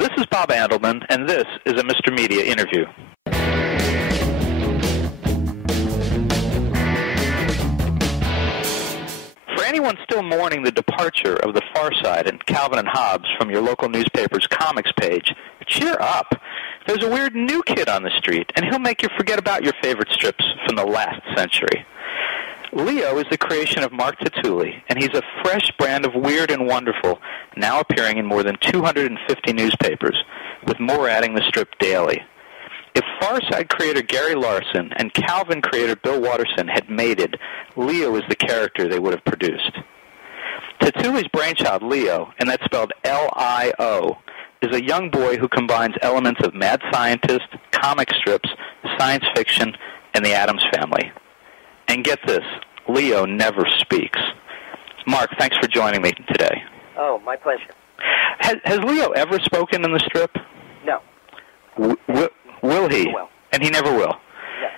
This is Bob Andelman, and this is a Mr. Media interview. For anyone still mourning the departure of the Far Side and Calvin and Hobbes from your local newspaper's comics page, cheer up. There's a weird new kid on the street, and he'll make you forget about your favorite strips from the last century. LIO is the creation of Mark Tatulli, and he's a fresh brand of weird and wonderful, now appearing in more than 250 newspapers, with more adding the strip daily. If Far Side creator Gary Larson and Calvin creator Bill Watterson had mated, LIO is the character they would have produced. Tatulli's brainchild, LIO, and that's spelled L-I-O, is a young boy who combines elements of Mad Scientist, comic strips, science fiction, and the Addams Family. And get this, LIO never speaks. Mark, thanks for joining me today. Oh, my pleasure. Has LIO ever spoken in the strip? No. Will he? He will. And he never will? No.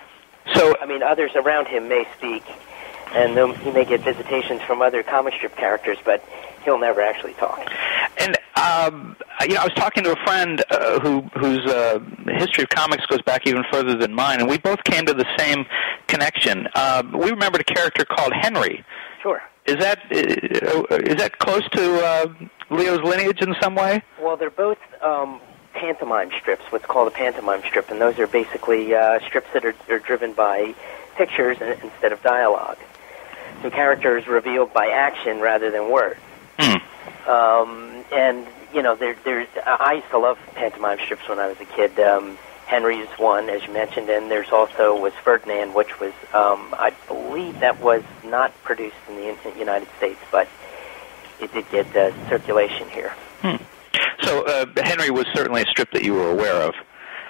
So, I mean, others around him may speak, and he may get visitations from other comic strip characters, but he'll never actually talk. And, I was talking to a friend whose history of comics goes back even further than mine, and we both came to the same connection. We remembered a character called Henry. Sure. Is that close to LIO's lineage in some way? Well, they're both pantomime strips, what's called a pantomime strip, and those are basically strips that are driven by pictures instead of dialogue. So characters revealed by action rather than words. And, you know, I used to love pantomime strips when I was a kid. Henry's one, as you mentioned, and there's also was Ferdinand, which was, I believe that was not produced in the United States, but it did get circulation here. So Henry was certainly a strip that you were aware of.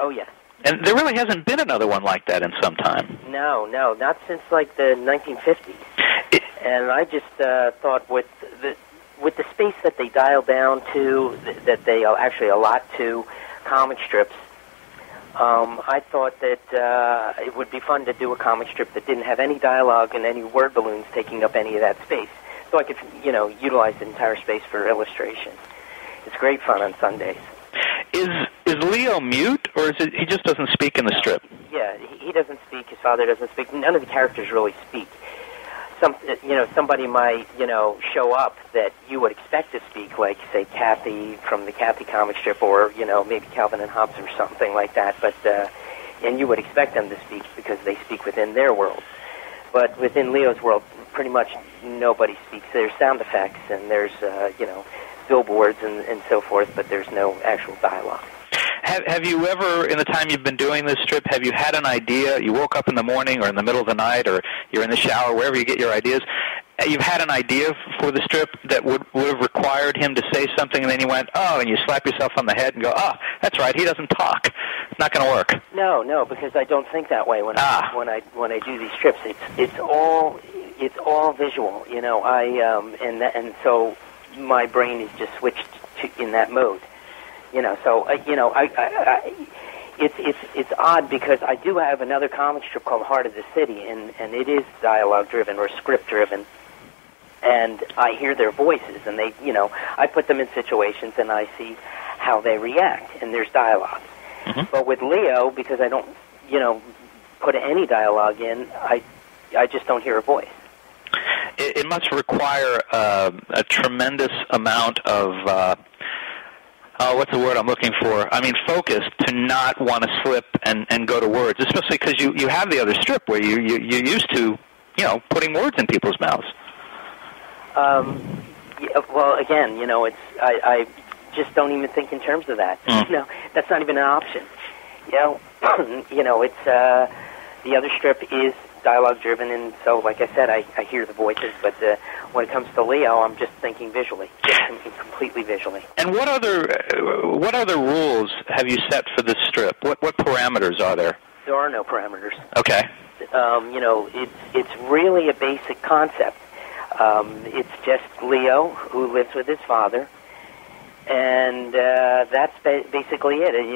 Oh, yes. And there really hasn't been another one like that in some time. No, not since, like, the 1950s. And I just thought with the space that they dial down to, that they actually allot to comic strips, I thought that it would be fun to do a comic strip that didn't have any dialogue and any word balloons taking up any of that space, so I could, utilize the entire space for illustration. It's great fun on Sundays. Is LIO mute, or is it he just doesn't speak in the strip? Yeah, he doesn't speak. His father doesn't speak. None of the characters really speak. Somebody might, show up that you would expect to speak, like, say, Kathy from the Kathy comic strip, or, maybe Calvin and Hobbes or something like that, but, and you would expect them to speak because they speak within their world. But within LIO's world, pretty much nobody speaks. There's sound effects, and there's, billboards and so forth, but there's no actual dialogue. Have you ever, in the time you've been doing this strip, have you had an idea, you woke up in the morning or in the middle of the night, or you're in the shower, wherever you get your ideas, you've had an idea for the strip that would have required him to say something, and then you went, oh, and you slap yourself on the head and go, oh, that's right, he doesn't talk. It's not going to work. No, because I don't think that way when I do these strips. It's all visual, and so my brain is just switched in that mode. It's odd because I do have another comic strip called Heart of the City, and it is dialogue-driven or script-driven, and I hear their voices, and they, I put them in situations, and I see how they react, and there's dialogue. Mm-hmm. But with LIO, because I don't, put any dialogue in, I just don't hear a voice. It must require a tremendous amount of... what's the word I'm looking for? I mean, focus to not want to slip and go to words, especially because you have the other strip where you're used to, putting words in people's mouths. Well, again, I just don't even think in terms of that. No, that's not even an option. It's the other strip is dialogue-driven, and so, like I said, I hear the voices, but when it comes to LIO, I'm just thinking visually, just completely visually. And what other rules have you set for this strip? What parameters are there? There are no parameters. Okay. It's really a basic concept. It's just LIO who lives with his father, and that's basically it. And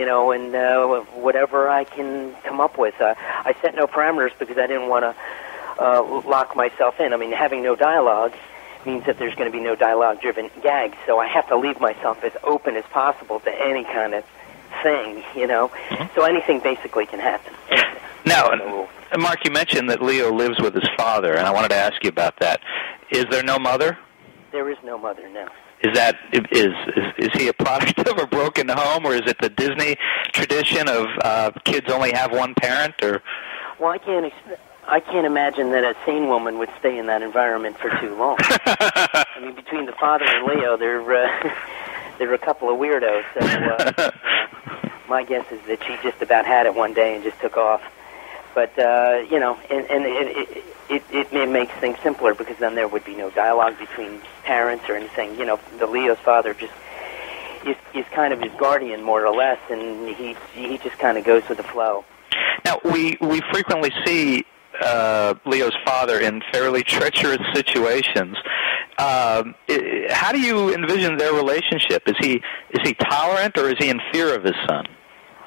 whatever I can come up with. I set no parameters because I didn't want to lock myself in. I mean, having no dialogue, means that there's going to be no dialogue-driven gags, so I have to leave myself as open as possible to any kind of thing, you know. So anything basically can happen. Anything. Now, Mark, you mentioned that Leo lives with his father, and I wanted to ask you about that. Is there no mother? There is no mother, no. Is he a product of a broken home, or is it the Disney tradition of kids only have one parent? Or well, I can't imagine that a sane woman would stay in that environment for too long. I mean, between the father and Leo, they're a couple of weirdos. So my guess is that she just about had it one day and just took off. But you know, and it makes things simpler because then there would be no dialogue between parents or anything. You know, the Leo's father just is kind of his guardian more or less, and he just kind of goes with the flow. Now we frequently see Leo's father in fairly treacherous situations. How do you envision their relationship? Is he tolerant, or is he in fear of his son?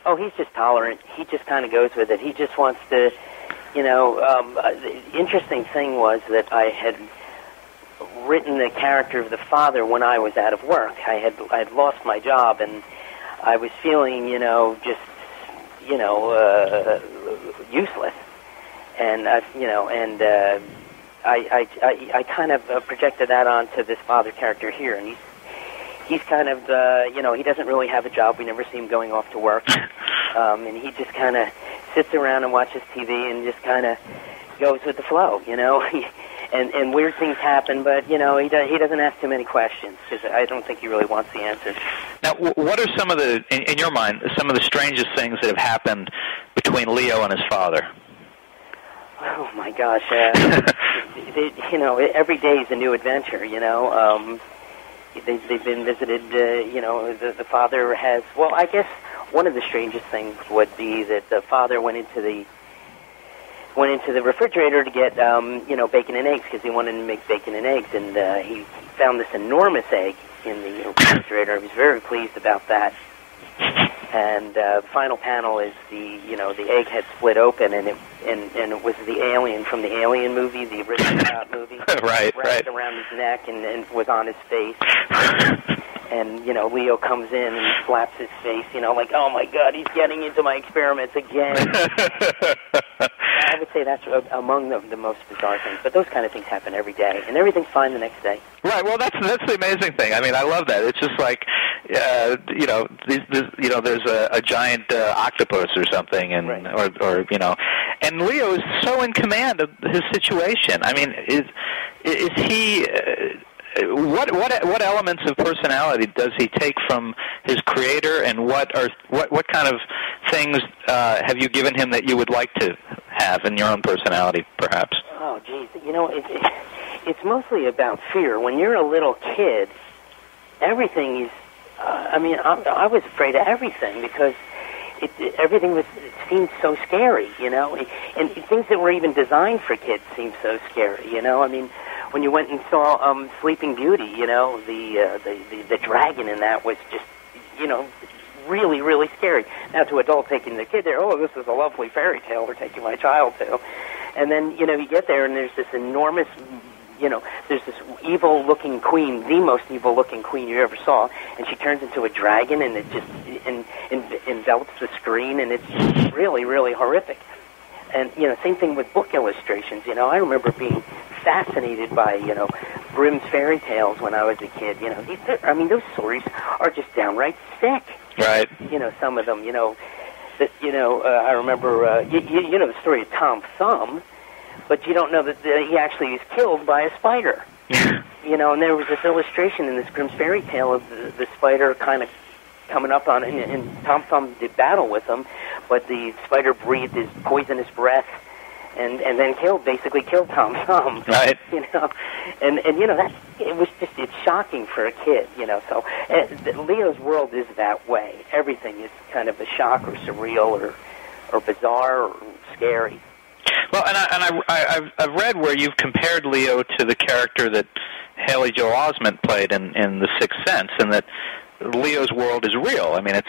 Oh, he's just tolerant. He just kind of goes with it. He just wants to, you know, the interesting thing was that I had written the character of the father when I was out of work. I had lost my job, and I was feeling, you know, just, you know, useless. And, I kind of projected that onto this father character here, and he's kind of, you know, he doesn't really have a job. We never see him going off to work. And he just kind of sits around and watches TV and just kind of goes with the flow, you know. and weird things happen, but, you know, he doesn't ask too many questions because I don't think he really wants the answers. Now, what are some of the, in your mind, some of the strangest things that have happened between Leo and his father? Oh, my gosh. You know, every day is a new adventure, you know. They've been visited, you know, the father has, well, I guess one of the strangest things would be that the father went into the refrigerator to get, you know, bacon and eggs because he wanted to make bacon and eggs, and he found this enormous egg in the refrigerator. He was very pleased about that. And the final panel is the egg had split open, and it was the alien from the Alien movie, the original movie, right, wrapped around his neck and was on his face. And, you know, Leo comes in and slaps his face, you know, like, oh, my God, he's getting into my experiments again. I would say that's among the most bizarre things. But those kind of things happen every day, and everything's fine the next day. Right. Well, that's the amazing thing. I mean, I love that. It's just like, you know, there's a giant octopus or something, and right. or you know, and Leo is so in command of his situation. I mean, is he? What elements of personality does he take from his creator, and what kind of things have you given him that you would like to have in your own personality, perhaps? Oh, geez, you know, it's mostly about fear. When you're a little kid, everything is. I mean, I was afraid of everything because everything seemed so scary, you know, and things that were even designed for kids seemed so scary, you know. I mean, when you went and saw Sleeping Beauty, you know, the dragon in that was just, you know, really, really scary. Now, to adults taking the kid there, oh, this is a lovely fairy tale we're taking my child to. And then, you know, you get there and there's this enormous, you know, there's this evil-looking queen, the most evil-looking queen you ever saw, and she turns into a dragon, and it just envelops the screen, and it's really, really horrific. And, you know, same thing with book illustrations. You know, I remember being fascinated by, you know, Grimm's fairy tales when I was a kid. You know, those stories are just downright sick. Right. You know, some of them, you know, I remember, you know the story of Tom Thumb, but you don't know that he actually is killed by a spider. You know, and there was this illustration in this Grimm's fairy tale of the spider kind of coming up on, and Tom Thumb did battle with him, but the spider breathed his poisonous breath and then basically killed Tom Thumb. Right. You know, and you know, it's shocking for a kid, you know, so Leo's world is that way. Everything is kind of a shock or surreal or bizarre or scary. Well, and I've read where you've compared Leo to the character that Haley Joel Osment played in The Sixth Sense, and that Leo's world is real. I mean,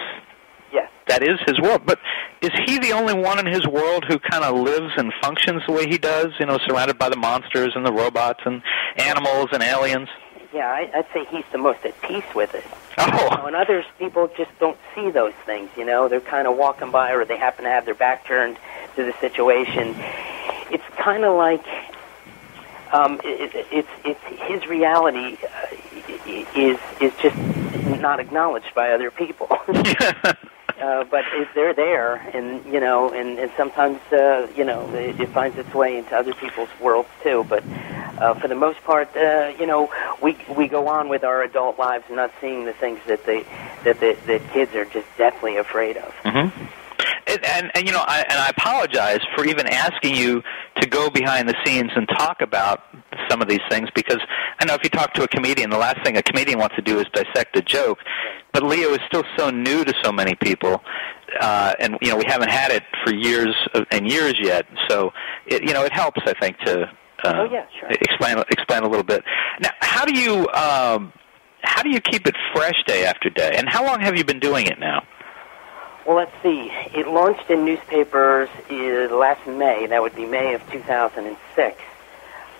that is his world. But is he the only one in his world who kind of lives and functions the way he does, surrounded by the monsters and the robots and animals and aliens? Yeah, I'd say he's the most at peace with it. Oh. And others, people just don't see those things, They're kind of walking by, or they happen to have their back turned to the situation. It's kind of like it's his reality is just not acknowledged by other people. But they're there, and and sometimes it finds its way into other people's worlds too. But for the most part, we go on with our adult lives, not seeing the things that that kids are just deathly afraid of. Mm-hmm. And I apologize for even asking you to go behind the scenes and talk about some of these things, because I know if you talk to a comedian, the last thing a comedian wants to do is dissect a joke. But LIO is still so new to so many people, and we haven't had it for years and years yet. So it helps, I think, to explain a little bit. Now, how do you keep it fresh day after day? And how long have you been doing it now? Well, let's see. It launched in newspapers last May. That would be May of 2006.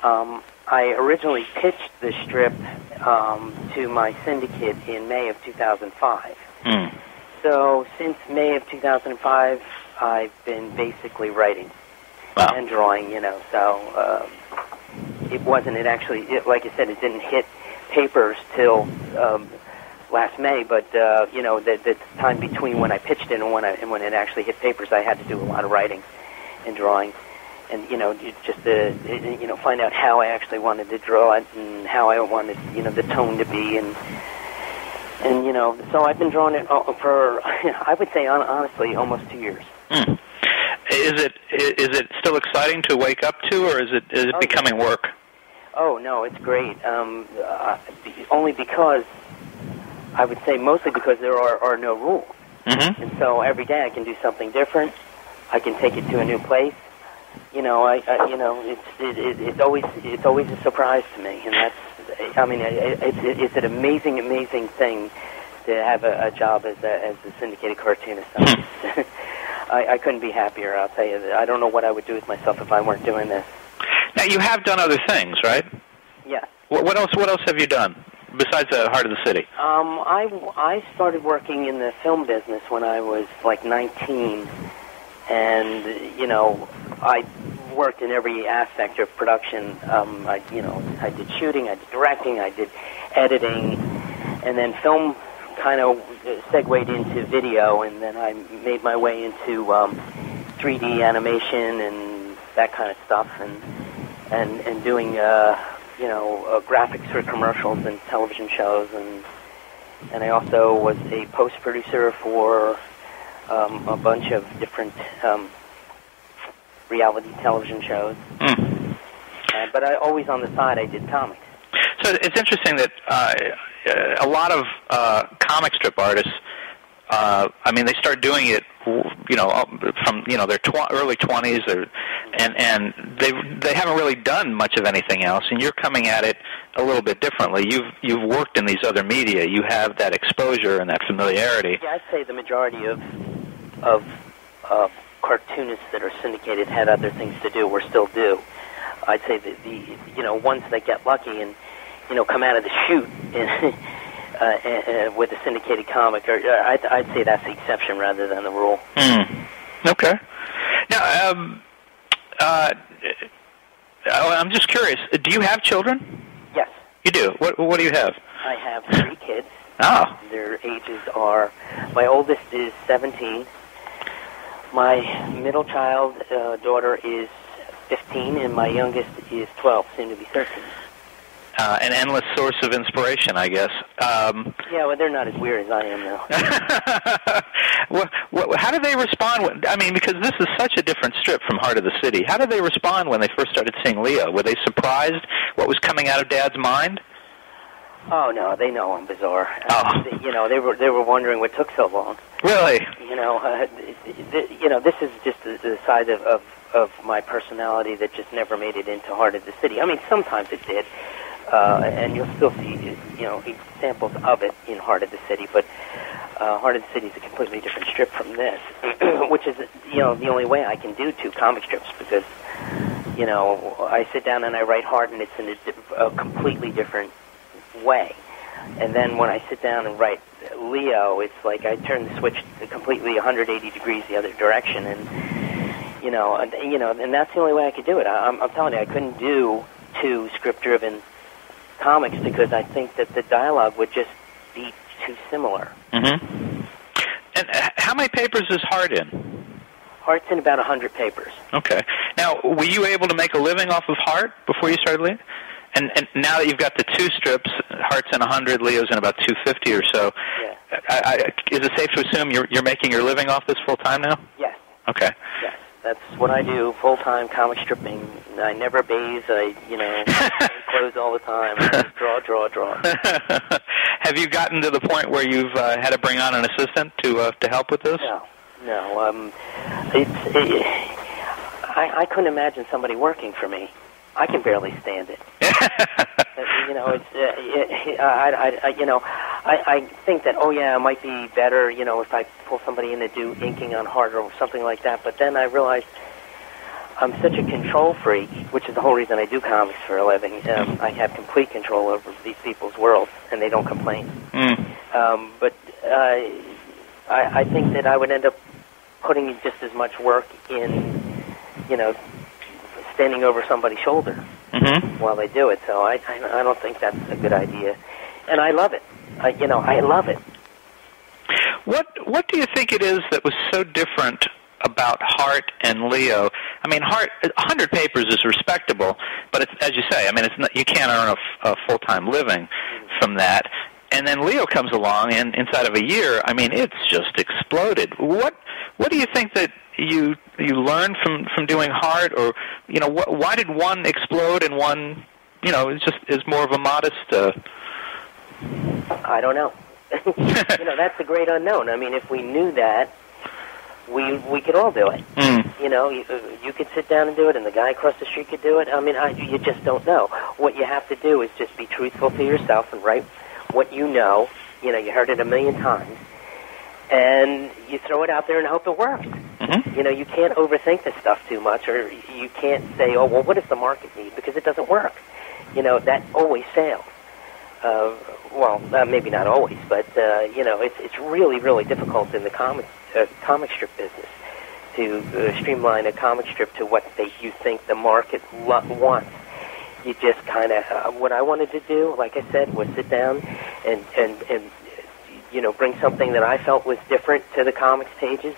I originally pitched the strip to my syndicate in May of 2005. Mm. So since May of 2005, I've been basically writing and drawing, So it wasn't. Like I said, it didn't hit papers till last May, but the time between when I pitched it and when it actually hit papers, I had to do a lot of writing and drawing, and just to find out how I actually wanted to draw it and how I wanted the tone to be, and so I've been drawing it for I would say honestly almost 2 years. Mm. Is it still exciting to wake up to, or is it becoming work? Oh no, it's great. Only because. I would say mostly because there are no rules. Mm-hmm. And so every day I can do something different. I can take it to a new place. It's always a surprise to me, and it's an amazing thing to have a job as a syndicated cartoonist. I couldn't be happier. I'll tell you that. I don't know what I would do with myself if I weren't doing this. Now you have done other things, right? Yeah. What else have you done besides Heart of the City? I started working in the film business when I was like 19, and I worked in every aspect of production. I did shooting, I did directing, I did editing, and then film kind of segued into video, and then I made my way into 3D animation and that kind of stuff, and doing graphics for commercials and television shows, and I also was a post-producer for a bunch of different reality television shows. Mm. But always on the side, I did comics. So it's interesting that a lot of comic strip artists, they start doing it, from their early 20s, and they haven't really done much of anything else. And you're coming at it a little bit differently. You've worked in these other media. You have that exposure and that familiarity. Yeah, I'd say the majority of cartoonists that are syndicated had other things to do or still do. I'd say that the ones that get lucky and come out of the chute with a syndicated comic, I'd say that's the exception rather than the rule. Mm. Okay. Now, I'm just curious. Do you have children? Yes. You do. What do you have? I have 3 kids. Oh. Their ages are, my oldest is 17. My middle child daughter is 15, and my youngest is 12, soon to be 13. An endless source of inspiration, I guess. Yeah, well, they're not as weird as I am, though. How do they respond? Because this is such a different strip from Heart of the City. How did they respond when they first started seeing LIO? Were they surprised what was coming out of Dad's mind? Oh no, they know I'm bizarre. Oh. They were wondering what took so long. Really? This is just the side of my personality that just never made it into Heart of the City. Sometimes it did. And you'll still see, examples of it in Heart of the City. But Heart of the City is a completely different strip from this, which is, the only way I can do two comic strips, because, I sit down and I write Heart, and it's in a completely different way. And then when I sit down and write LIO, it's like I turn the switch completely 180 degrees the other direction, and and that's the only way I could do it. I'm telling you, I couldn't do two script-driven comics because I think that the dialogue would just be too similar. Mm-hmm. And how many papers is Heart in? Heart's in about 100 papers. Okay. Now, were you able to make a living off of Heart before you started LIO? And now that you've got the two strips, Heart's in 100, LIO's in about 250 or so. Yeah. Is it safe to assume you're making your living off this full time now? Yes. Okay. Yes. That's what I do, full-time comic stripping. I never bathe. I, clothes all the time. I just draw. Have you gotten to the point where you've had to bring on an assistant to help with this? No. I couldn't imagine somebody working for me. I can barely stand it. I think that, it might be better, if I pull somebody in to do inking on Heart or something like that. But then I realized I'm such a control freak, which is the whole reason I do comics for a living. I have complete control over these people's worlds, and they don't complain. But I think that I would end up putting just as much work in, standing over somebody's shoulder while they do it. So I don't think that's a good idea. And I love it. I love it. What do you think it is that was so different about Heart and LIO? I mean, Heart, 100 papers is respectable, but it's, as you say, I mean, it's not, you can't earn a full-time living from that. And then LIO comes along, and inside of a year, I mean, it's just exploded. What do you think that you learned from doing Heart, or why did one explode and one is more of a modest? I don't know. That's the great unknown. I mean, if we knew that, we could all do it. You could sit down and do it, and the guy across the street could do it. I mean, you just don't know. What you have to do is just be truthful to yourself and write what you know. You heard it a million times, and you throw it out there and hope it works. You can't overthink this stuff too much, or you can't say, oh, well, what does the market need? Because it doesn't work. That always fails. Maybe not always, but, it's really, really difficult in the comic strip business to streamline a comic strip to what you think the market wants. You just kind of, what I wanted to do, like I said, was sit down and bring something that I felt was different to the comics pages.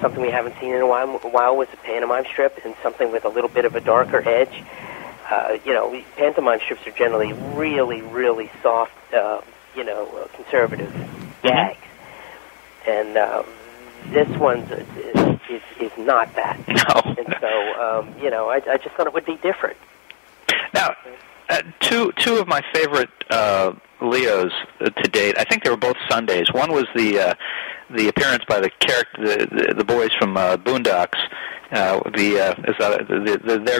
Something we haven't seen in a while was a pantomime strip, and something with a little bit of a darker edge. Pantomime strips are generally really, really soft, conservative gags. And this one is not that. No. And so, I just thought it would be different. Now, two of my favorite LIOs to date, I think they were both Sundays. One was the appearance by the boys from Boondocks. There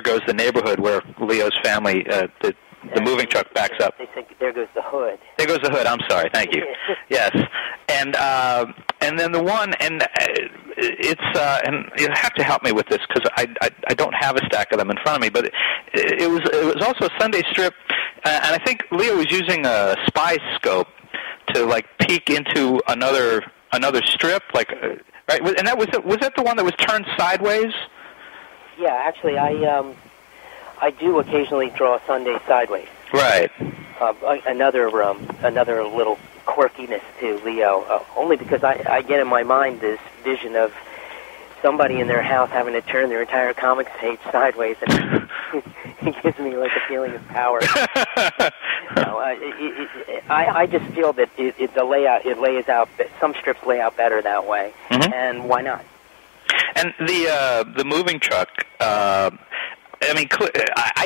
Goes the Neighborhood, where LIO's family, the moving truck backs up. They think There Goes the Hood. There Goes the Hood. I'm sorry. Thank you. Yes, and then the one, and it's and you have to help me with this because I don't have a stack of them in front of me, but it was also a Sunday strip, and I think LIO was using a spy scope to like peek into another strip, like. Right, and was that the one that was turned sideways? Yeah, actually, I do occasionally draw Sunday sideways. Right. Another little quirkiness to LIO, only because I get in my mind this vision of somebody in their house having to turn their entire comics page sideways, and it gives me like a feeling of power. I just feel that the layout, it lays out, some strips lay out better that way, and why not? And the moving truck, I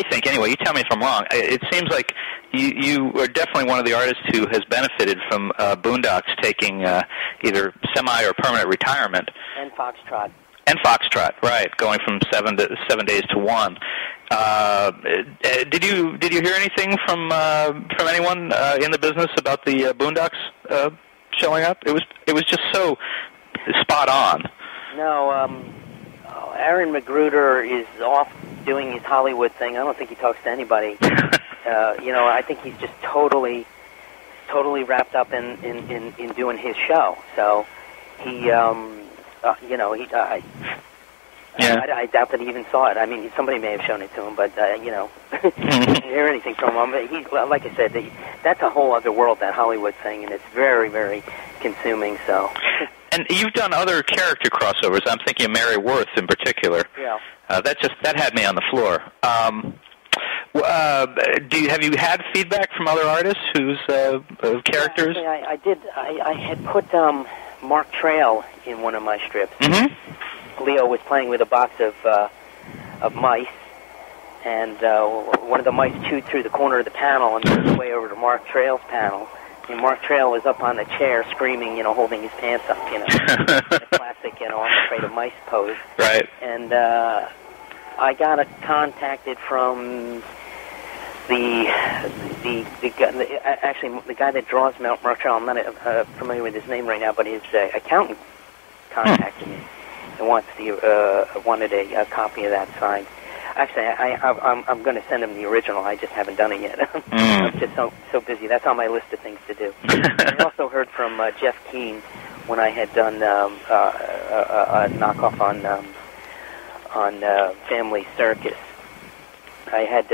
think, anyway, you tell me if I'm wrong, it seems like you are definitely one of the artists who has benefited from Boondocks taking either semi or permanent retirement. And Foxtrot. And Foxtrot, right, going from 7 days to 1. Did you hear anything from anyone in the business about the Boondocks showing up? It was just so spot on. No, Aaron Magruder is off doing his Hollywood thing. I don't think he talks to anybody. I think he's just totally wrapped up in doing his show. So he, I doubt that he even saw it. I mean, somebody may have shown it to him, but didn't hear anything from him. But like I said, that's a whole other world, that Hollywood thing, and it's very, very consuming. So. And you've done other character crossovers. I'm thinking of Mary Worth in particular. Yeah. That had me on the floor. Have you had feedback from other artists whose characters? Yeah, I did. I had put Mark Trail in one of my strips. Mm-hmm. Leo was playing with a box of mice, and one of the mice chewed through the corner of the panel and made his way over to Mark Trail's panel. And Mark Trail was up on the chair screaming, holding his pants up, in a classic, I'm afraid of mice pose. Right. And I got contacted from the guy that draws Mark Trail. I'm not familiar with his name right now, but his accountant contacted me and wanted a copy of that signed. Actually, I'm going to send him the original. I just haven't done it yet. I'm just so busy. That's on my list of things to do. I also heard from Jeff Keane when I had done a knockoff on Family Circus. I had,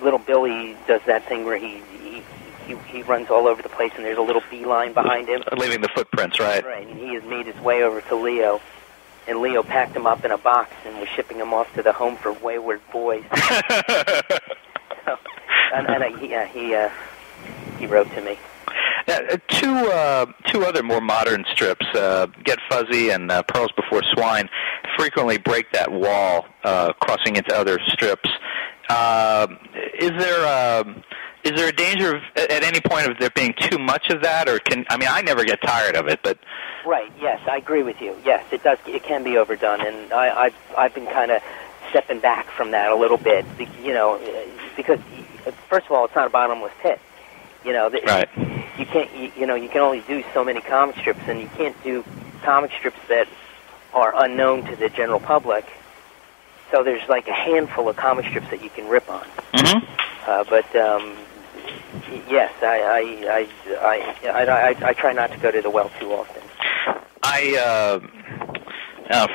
little Billy does that thing where he runs all over the place, and there's a little beeline behind him. Leaving the footprints, right. Right, and he has made his way over to Leo. And Leo packed him up in a box and was shipping him off to the Home for Wayward Boys. He wrote to me. Two other more modern strips, Get Fuzzy and Pearls Before Swine, frequently break that wall, crossing into other strips. Is there a danger of, at any point, of there being too much of that, or I never get tired of it, but. Right. Yes, I agree with you. Yes, it does. It can be overdone, and I've been kind of stepping back from that a little bit. Because first of all, it's not a bottomless pit. Right. You can't. You can only do so many comic strips, and you can't do comic strips that are unknown to the general public. So there's like a handful of comic strips that you can rip on. Mm-hmm. Yes, I try not to go to the well too often.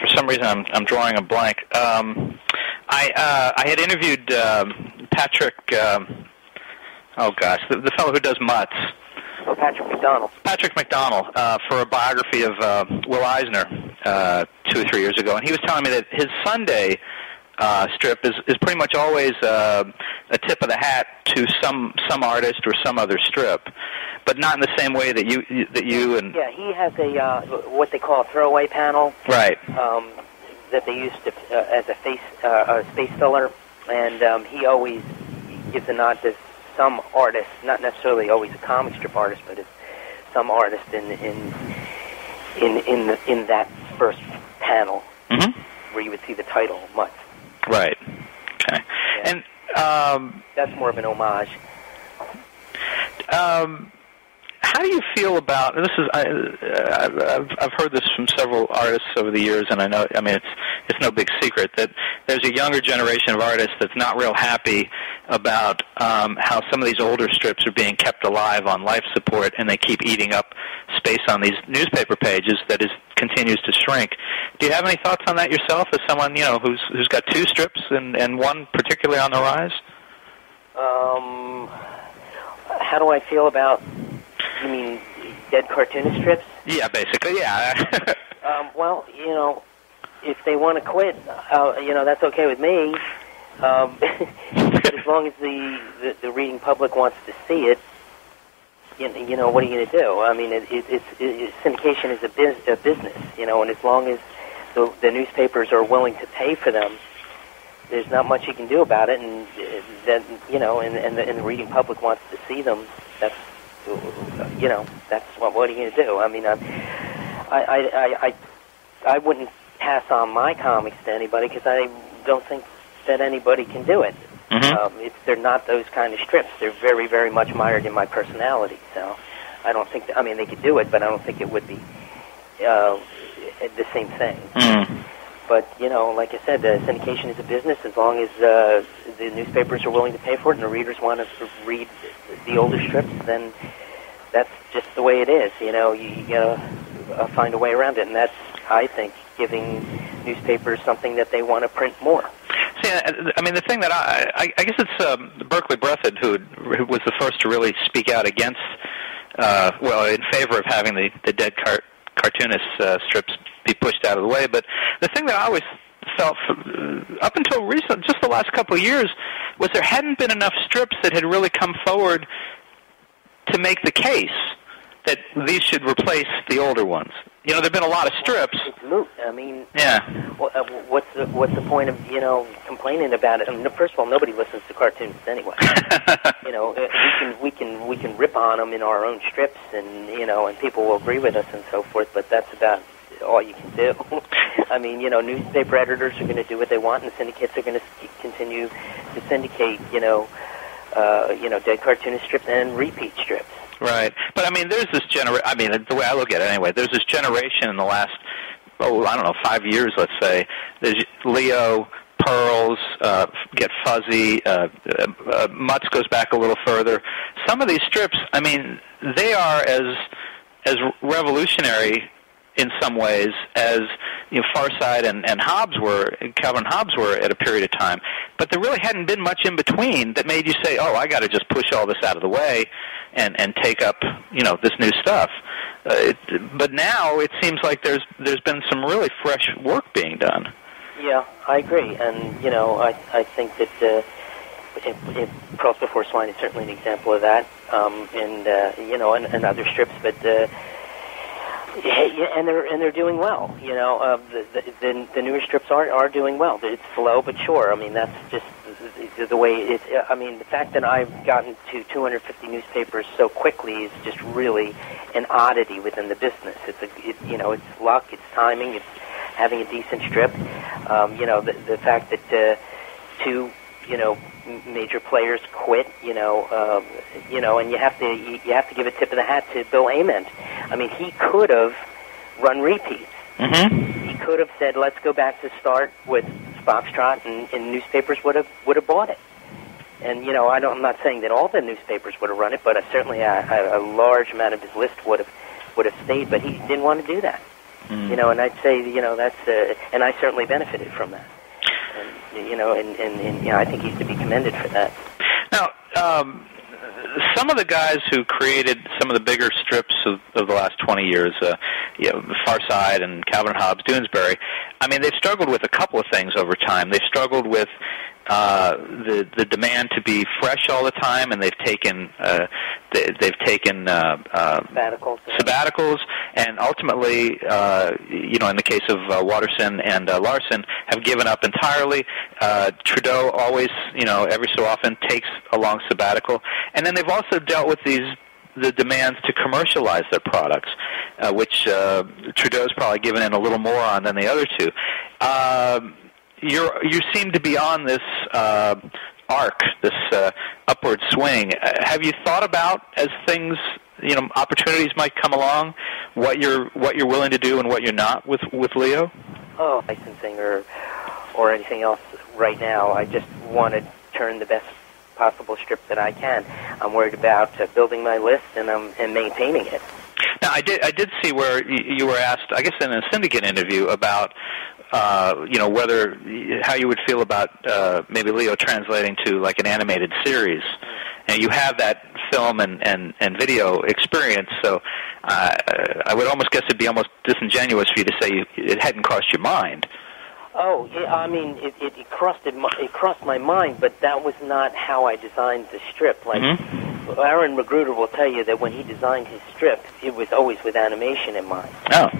For some reason I'm drawing a blank. I had interviewed Patrick. The fellow who does Mutts. Oh, Patrick McDonald. Patrick McDonald for a biography of Will Eisner 2 or 3 years ago, and he was telling me that his Sunday strip is pretty much always a tip of the hat to some artist or some other strip, but not in the same way that you and. Yeah, he has a what they call a throwaway panel. Right. That they use as a space filler, and he always gives a nod to some artist, not necessarily always a comic strip artist, but it's some artist in that first panel, mm-hmm. where you would see the title Mutts. Right. Okay. Yeah. And that's more of an homage. How do you feel about this? I've heard this from several artists over the years, and it's no big secret that there's a younger generation of artists that's not real happy about how some of these older strips are being kept alive on life support, and they keep eating up space on these newspaper pages that continues to shrink. Do you have any thoughts on that yourself, as someone who's got 2 strips and one particularly on the rise? How do I feel about? You mean dead cartoonist strips? Yeah, basically, yeah. Well, if they want to quit, that's okay with me. But as long as the reading public wants to see it, what are you going to do? I mean, syndication is a business, and as long as the newspapers are willing to pay for them, there's not much you can do about it. And then, and the reading public wants to see them. That's what are you going to do? I mean, I wouldn't pass on my comics to anybody because I don't think that anybody can do it. Mm-hmm. They're not those kind of strips. They're very, very much mired in my personality. So I don't think, I mean, they could do it, but I don't think it would be the same thing. But, you know, like I said, syndication is a business. As long as the newspapers are willing to pay for it and the readers want to read the older strips, then that's just the way it is. You know, you got to find a way around it, and that's, I think, giving newspapers something that they want to print more. See, I mean, the thing that I guess it's Berkeley Breathitt who was the first to really speak out against, well, in favor of having the dead cartoonist strips be pushed out of the way. But the thing that I always felt, up until recent, just the last couple of years, was there hadn't been enough strips that had really come forward to make the case that these should replace the older ones. You know, there've been a lot of strips. It's moot. I mean, yeah. What's the point of, you know, complaining about it? I mean, first of all, nobody listens to cartoons anyway. You know, we can rip on them in our own strips, and you know, and people will agree with us and so forth. But that's about all you can do. I mean, you know, newspaper editors are going to do what they want, and syndicates are going to continue to syndicate, you know, dead cartoonist strips and repeat strips. Right. But, I mean, there's this I mean, the way I look at it anyway, there's this generation in the last, 5 years, let's say. There's LIO, Pearls, Get Fuzzy, Mutz goes back a little further. Some of these strips, I mean, they are as revolutionary in some ways as, you know, Farside and Hobbs were, Calvin and Hobbs were at a period of time. But there really hadn't been much in between that made you say, oh, I got to just push all this out of the way and take up, you know, this new stuff. But now it seems like there's been some really fresh work being done. Yeah, I agree. And, you know, I think that Pearls Before Swine is certainly an example of that, you know, and other strips, but... and they're doing well. You know, the newer strips are doing well. It's slow but sure. I mean, that's just the way it is. I mean, the fact that I've gotten to 250 newspapers so quickly is just really an oddity within the business. You know, it's luck, it's timing, it's having a decent strip. You know, the fact that two, you know, major players quit, you know, and you have to give a tip of the hat to Bill Ament. I mean, he could have run repeats. Mm-hmm. He could have said, "Let's go back to start with Foxtrot," and newspapers would have bought it. And you know, I'm not saying that all the newspapers would have run it, but certainly a large amount of his list would have stayed. But he didn't want to do that. Mm. You know, and I'd say, you know, that's and I certainly benefited from that. And, you know, and you know, I think he's to be commended for that. Now, some of the guys who created some of the bigger strips of the last 20 years, you know, Farside and Calvin and Hobbs, Doonesbury, I mean, they've struggled with a couple of things over time. They've struggled with the demand to be fresh all the time, and they've taken sabbaticals, and ultimately, you know, in the case of Watterson and Larson, have given up entirely. Trudeau always, you know, every so often takes a long sabbatical, and then they've also dealt with the demands to commercialize their products, which Trudeau's probably given in a little more on than the other two. You seem to be on this arc, this upward swing. Have you thought about, as things, you know, opportunities might come along, what you're willing to do and what you're not with LIO? Oh, licensing or anything else right now. I just want to turn the best possible strip that I can. I'm worried about building my list and maintaining it. Now, I did see where you were asked, I guess in a syndicate interview, about you know, how you would feel about maybe LIO translating to like an animated series. And you have that film and video experience, so I would almost guess it'd be almost disingenuous for you to say it hadn't crossed your mind. Oh, yeah, I mean, it crossed my mind, but that was not how I designed the strip. Like, Aaron Magruder will tell you that when he designed his strip, it was always with animation in mind. Oh.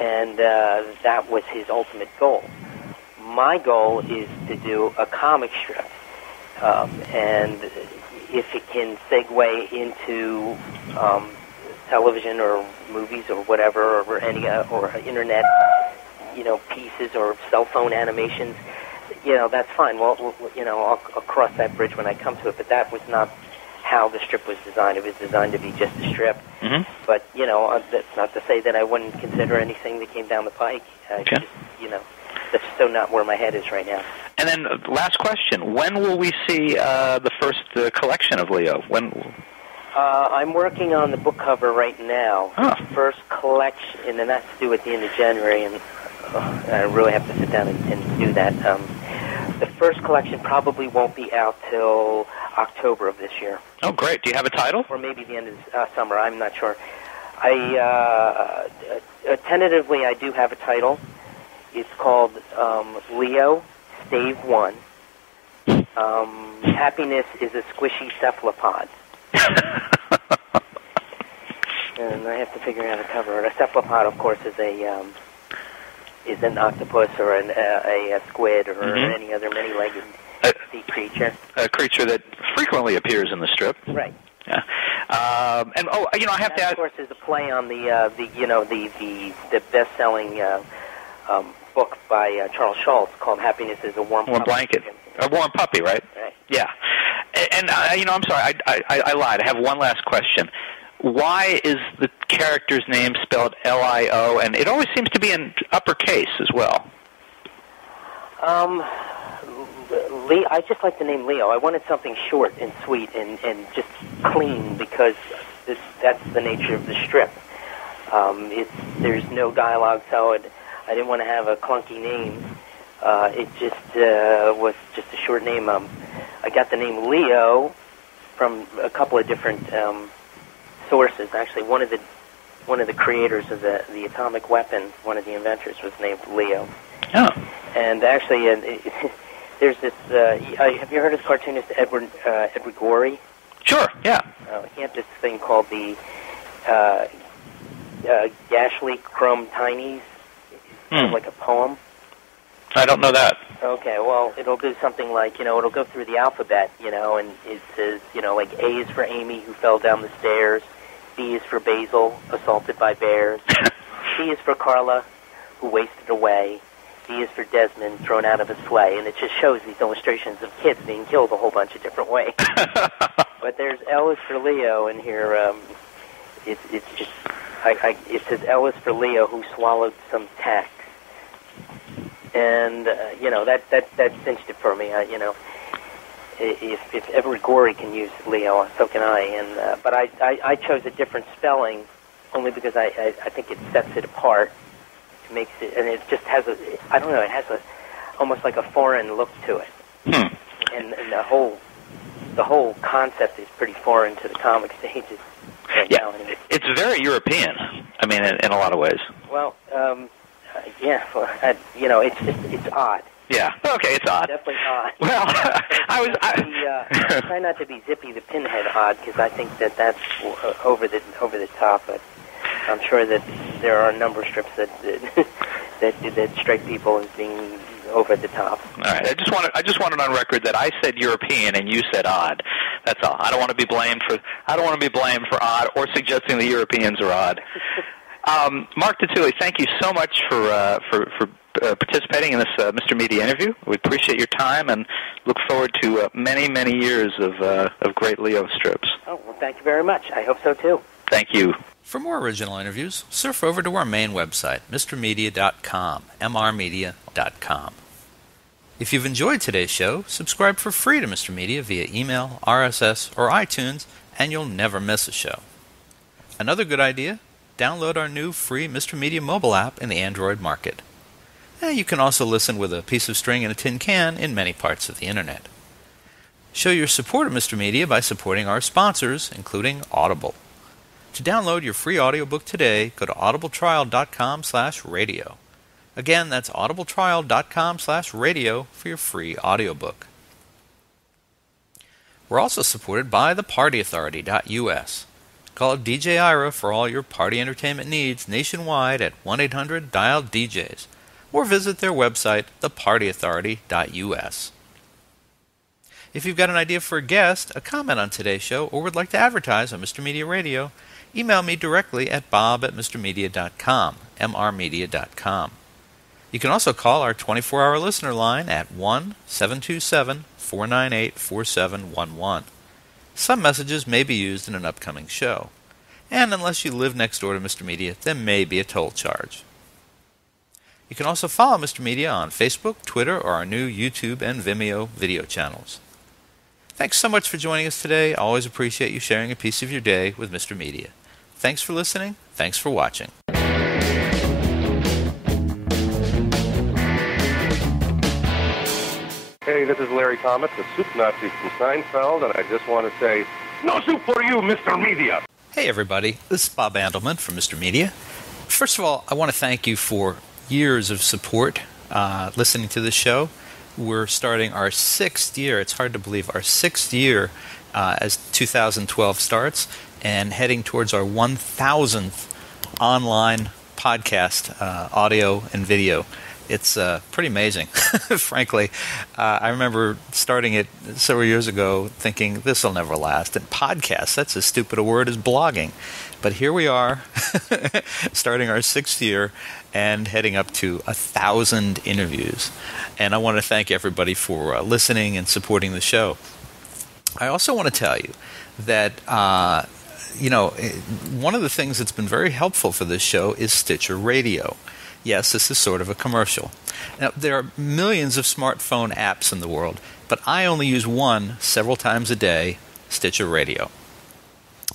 And that was his ultimate goal. My goal is to do a comic strip, and if it can segue into television or movies or whatever, or any or internet, you know, pieces or cell phone animations, you know, that's fine. Well, you know, I'll cross that bridge when I come to it. But that was not how the strip was designed. It was designed to be just a strip. Mm-hmm. But, that's not to say that I wouldn't consider anything that came down the pike. Okay. That's so not where my head is right now. And then last question, when will we see the first collection of Leo? When? I'm working on the book cover right now. Oh. First collection, and that's due at the end of January, and I really have to sit down and do that. The first collection probably won't be out till October of this year. Oh, great. Do you have a title? Or maybe the end of summer. I'm not sure. Tentatively, I do have a title. It's called LIO, Stave 1. Happiness is a squishy cephalopod. And I have to figure out a cover. A cephalopod, of course, is an octopus or a squid or any other many-legged sea creature. A creature that frequently appears in the strip. Right. Yeah. And I have to ask. Of course, is a play on the best-selling book by Charles Schulz called "Happiness Is a Warm Blanket." A warm puppy, right? Right. Yeah. And I'm sorry, I lied. I have one last question. Why is the character's name spelled LIO? And it always seems to be in uppercase as well. I just like the name Leo. I wanted something short and sweet and just clean because that's the nature of the strip. There's no dialogue, so I didn't want to have a clunky name. It just was just a short name. I got the name Leo from a couple of different sources. Actually, one of the creators of the atomic weapon, one of the inventors, was named Leo. Oh. And actually, there's this. Have you heard of the cartoonist Edward Gorey? Sure. Yeah. He had this thing called the Gashly Chrome Tinies. It's kind of like a poem. I don't know that. Okay, well, it'll do something like, it'll go through the alphabet, and it says, like A is for Amy, who fell down the stairs. B is for Basil, assaulted by bears. C is for Carla, who wasted away. D is for Desmond, thrown out of a sleigh. And it just shows these illustrations of kids being killed a whole bunch of different ways. But there's L is for Leo in here. It's just, it says L is for Leo, who swallowed some tacks. And, that cinched it for me. If Edward Gorey can use Leo, so can I. And but I chose a different spelling only because I think it sets it apart. It makes it, and it just has it has almost like a foreign look to it. And the whole concept is pretty foreign to the comic stages right now. Anyway. It's very European. I mean, in a lot of ways. Well, it's odd. Yeah. Okay, it's odd. Definitely odd. Well, I try not to be Zippy the Pinhead odd because I think that's over the top. But I'm sure that there are a number of strips that strike people as being over the top. All right. I just wanted on record that I said European and you said odd. That's all. I don't want to be blamed for odd or suggesting the Europeans are odd. Mark Tatulli, thank you so much for participating in this Mr. Media interview. We appreciate your time and look forward to many, many years of great Leo strips. Oh, well, thank you very much. I hope so, too. Thank you. For more original interviews, surf over to our main website, mrmedia.com, mrmedia.com. If you've enjoyed today's show, subscribe for free to Mr. Media via email, RSS, or iTunes, and you'll never miss a show. Another good idea? Download our new free Mr. Media mobile app in the Android market. You can also listen with a piece of string and a tin can in many parts of the Internet. Show your support of Mr. Media by supporting our sponsors, including Audible. To download your free audiobook today, go to audibletrial.com/radio. Again, that's audibletrial.com/radio for your free audiobook. We're also supported by thepartyauthority.us. Call DJ Ira for all your party entertainment needs nationwide at 1-800-DIAL-DJs or visit their website, thepartyauthority.us. If you've got an idea for a guest, a comment on today's show, or would like to advertise on Mr. Media Radio, email me directly at bob@mrmedia.com, mrmedia.com. You can also call our 24-hour listener line at 1-727-498-4711. Some messages may be used in an upcoming show. And unless you live next door to Mr. Media, there may be a toll charge. You can also follow Mr. Media on Facebook, Twitter, or our new YouTube and Vimeo video channels. Thanks so much for joining us today. I always appreciate you sharing a piece of your day with Mr. Media. Thanks for listening. Thanks for watching. Hey, this is Larry Thomas, the Soup Nazi from Seinfeld, and I just want to say, no soup for you, Mr. Media! Hey everybody, this is Bob Andelman from Mr. Media. First of all, I want to thank you for years of support listening to this show. We're starting our 6th year, it's hard to believe, our 6th year as 2012 starts, and heading towards our 1,000th online podcast, audio and video. It's pretty amazing, frankly. I remember starting it several years ago thinking, this will never last. And podcasts, that's as stupid a word as blogging. But here we are, starting our 6th year and heading up to 1,000 interviews. And I want to thank everybody for listening and supporting the show. I also want to tell you that, one of the things that's been very helpful for this show is Stitcher Radio. Yes, this is sort of a commercial. Now, there are millions of smartphone apps in the world, but I only use one several times a day, Stitcher Radio.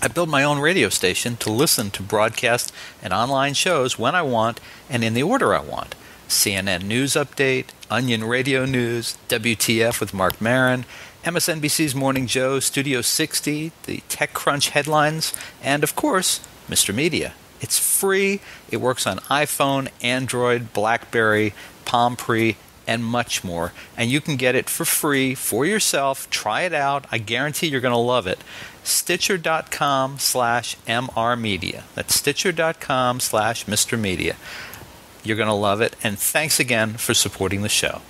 I build my own radio station to listen to broadcast and online shows when I want and in the order I want. CNN News Update, Onion Radio News, WTF with Mark Maron, MSNBC's Morning Joe, Studio 60, the TechCrunch headlines, and of course, Mr. Media. It's free. It works on iPhone, Android, BlackBerry, Palm Pre, and much more. And you can get it for free for yourself. Try it out. I guarantee you're going to love it. Stitcher.com/MRmedia. That's Stitcher.com/Mr. Media. You're going to love it. And thanks again for supporting the show.